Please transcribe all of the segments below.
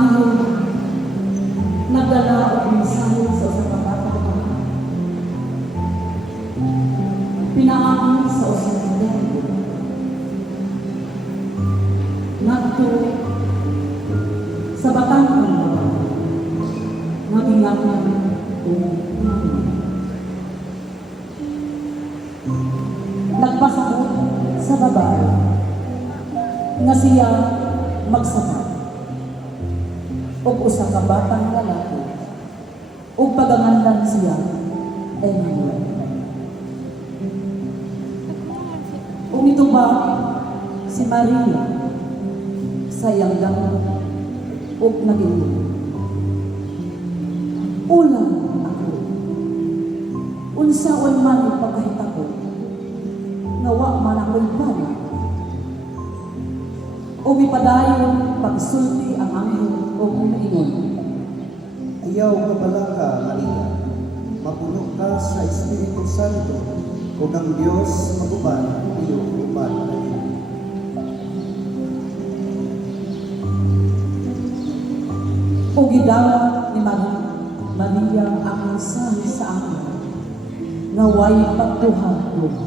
anghel nagdala og mensahe sa usa ka bata. Pinaagi sa usa ka linggo. Ngadto sa batang nagingatan o nagpasakot sa babae nga siya magsama o usa ka batang lalaki o pagangandan siya ay nabuhay. Kung ito ba si Maria sayang lang o naging ulang ako unsaon man ipagkahita ko nga wa man ako'y bala o mipadayon pagsulti ang anghel o umiingon. Ayaw ka pala ka, Maria, mapuno ka sa Espiritu Santo, o ng Diyos maguban iyo uban na iyo. O gidawat ni Maria ang mensahe sa akin nga way pagduha-duha.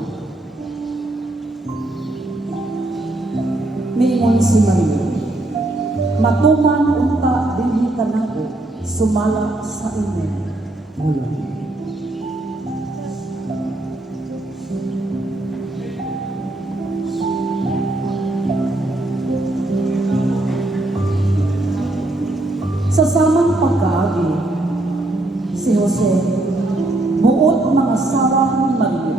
Miingon si Maria, matuman unta dinhi kanako sumala sa inyo ulo. Sa samang pagkaagi, si Jose buot mga asawa ni Maria.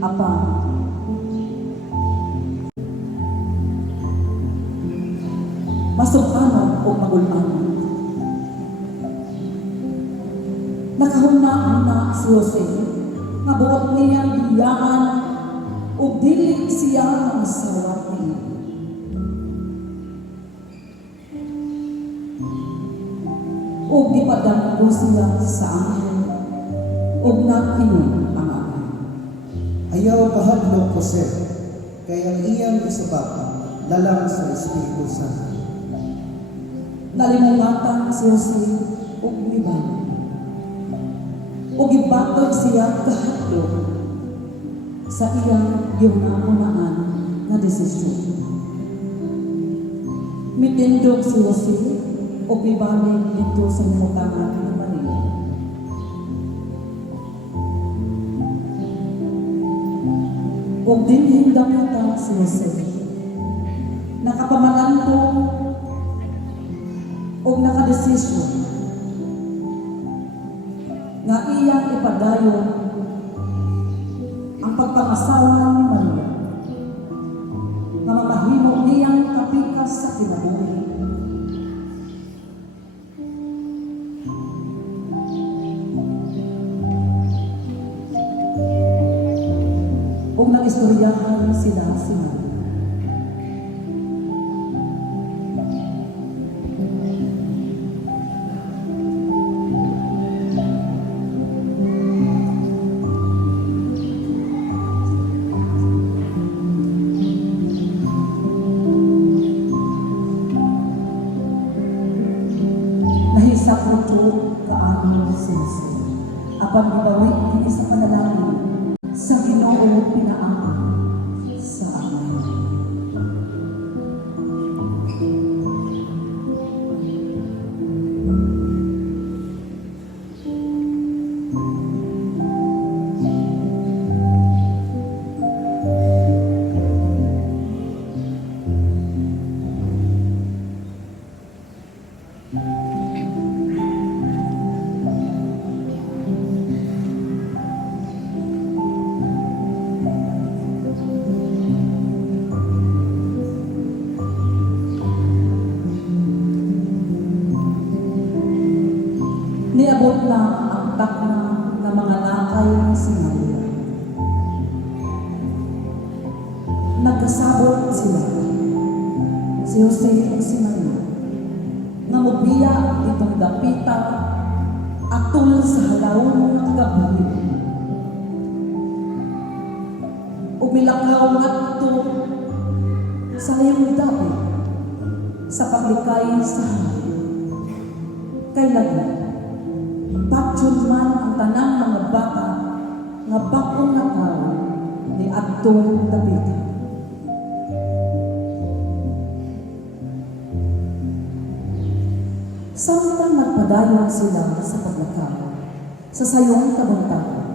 Apa, masukanan o magulaan. Nakahuna-una si Jose, nga buot niyang biyaan o dili siya ng asawa niya. O gipadanggo siya sa anghel o nakinon ang anghel. Ayaw kahadlok Jose, kaya iyang isabak dalang sa Espiritu Santo. Nalimungatan si Jose o liban. O gibatog siya kahadlok sa iyang gihunahunaan na desisyon. Mitindog si Jose o bibalik dito sa imutangan ni Maria. O dinhin damata si Jose. Nakapamalantong o nakadesisyon nga iyang ipadayon ang pagpangasawa ni Maria na mamahimo niyang kapikas sa kinabuhi. Kung nag-istoryahan sila si Maria. Nahisap mo ito kaano si Jose. Apan gibawi kini sa panalangin sa Ginoo pinaangkin sa amin. Niabot na ang takna ng mga lakay si Maria. Nagkasabot sila, si Jose at si Maria, na mobiya itong dapita atol sa halawong kagabi. Umilakaw nga ito sa iyong dapit sa paglikay sa hangin. Kay lagi, patyon man ang tanang mga bata nga bakong nga tao ni adtong David. Samtang nagpadayon sila sa paglakaw, sa sayong kabuntahan,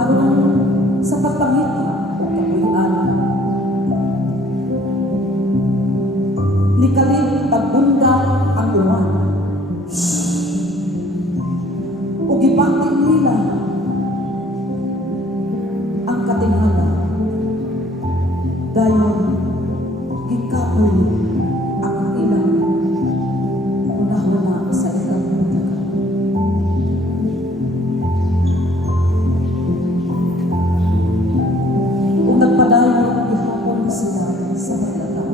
aron sa pagpangita o kapulian, ni Kalib pagbunda ang uwan, o gibanting nila ang katingala, dayon gikapoy ang ilang una-una sa ilang pagkakaw. Kung nagpadayon, ihapon sila sa pagkakaw.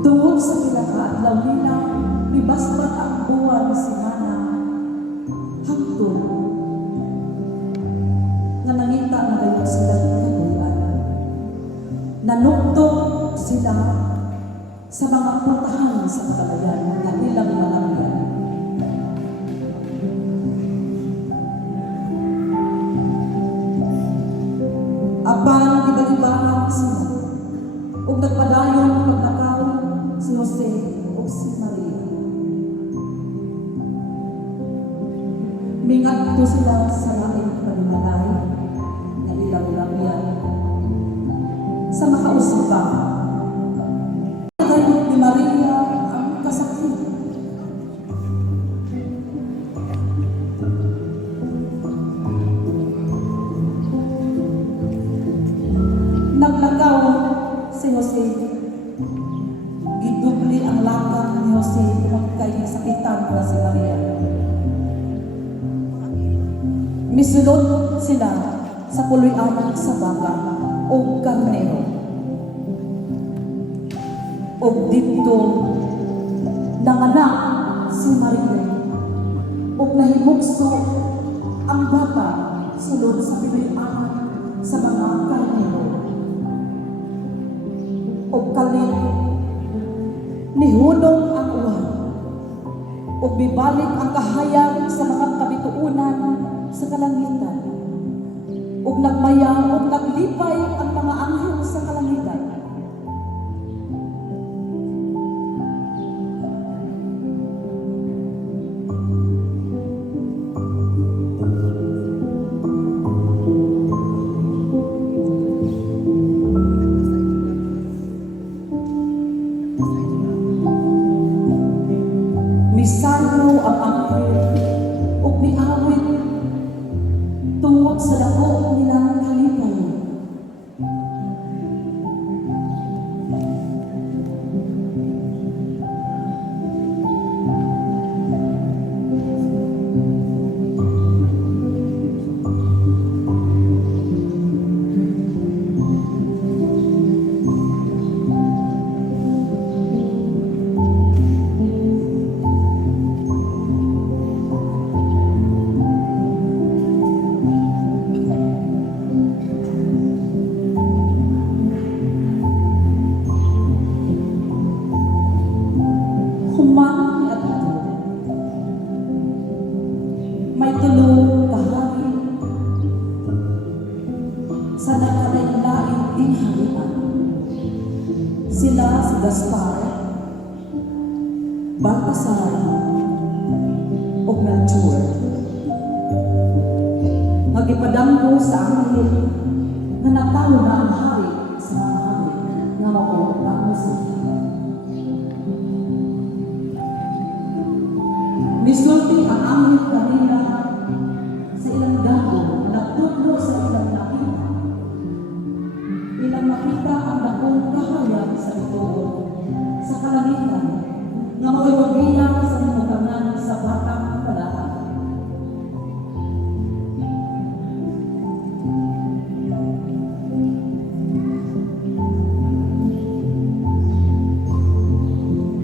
Tungod sa pinakaadlaw nila, mibasbat ang buwan si Mana hangtod nga nangita na kayo sila kabuyan. Nanugtog sila sa mga puntahan sa pagkalayan na ilang malangyan. Apan ibalibangan sila ug nagpadayon paglakaw si Jose ug si Maria. Mingadto sila sa laing panimalay na ilang langyan sa makausapan. Nagayot ni Maria ang kasakit. Naglakaw si Jose. Gidubli ang lakad ni Jose kung kay sakitan para si Maria. Misulod sila sa puloy-anak sa baka o karnero. O dito nanganak si Maria o nahimugso ang bata sulod sa puloy-anak sa mga karnero. O kalit nihulong ang uwan o bibalik ang kahayag sa mga kabituunan sa kalangitan ug nagmaya ug naglipay ang mga anghel sa kalangitan. Misano ang anghel ug miawit tungod sa dako nilang kalipay. Human ni adto may tulo ka hari sa nakalain-lain ding harian. Sila si Gaspar, Baltasar, ug Melchor. Magipadamgo sa anghel na natawo na ang hari sa mga hari nga mao ang Jose. Misulti ang anghel kanila sa ilang gago na nagtutlo sa ilang nakita. Ilang makita ang dakong kahayag sa ituon sa kalangitan nga mawagbilang sa namutangan sa batang palahan.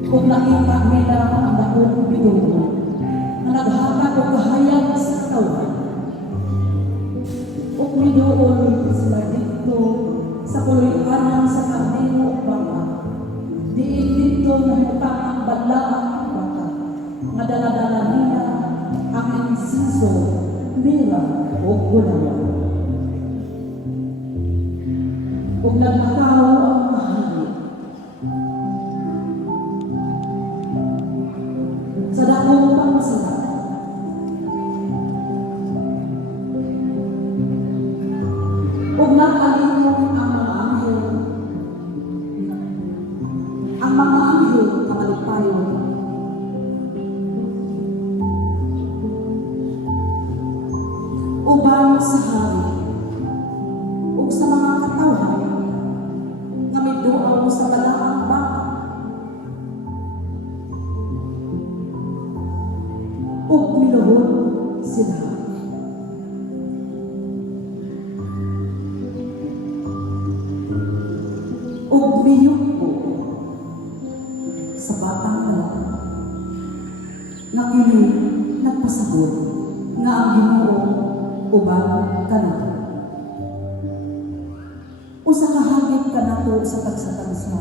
Kung nakita nila ang dakong bituon na naghatag o kahayag sa katawan, Umidoon sila dito sa kulipanan sa karnero baka. Diin dito nahimutan ang balaang baka. Nga dala-dala nila ang insiso, mira o gulawa. Kung nagmakaw ang mahali, sa dakong pangmasarap, kung nakalimot ang mga anghel, na malipayon, uban sa hari, ug sa mga katawhan, nga miduaw sa balaang baka, ug miluhod sila. Ug miyuko sa batang lalaki, na kini nagpasabot nga ang Ginoo uban kanato. Usa ka hagit kanato sa tagsa-tagsa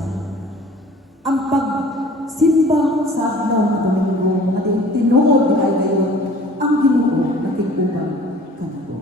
ang pagsimba sa adlaw nga Domingo nga tinuod ni gayon ang Ginoo nakig-uban kanato.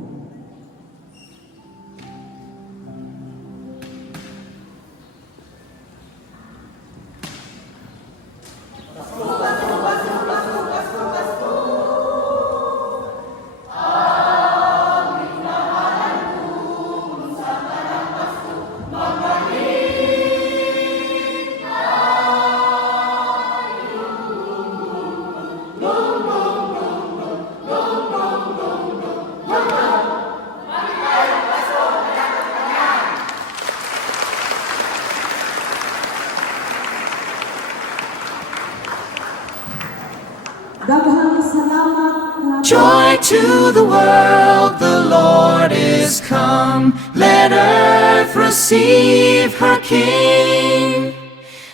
Daghang salamat. Joy to the world, the Lord is come. Let earth receive her King.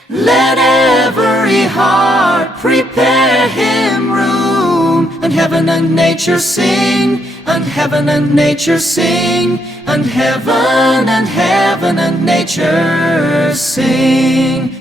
Let every heart prepare him room. And heaven and nature sing, and heaven and nature sing, and heaven and nature sing.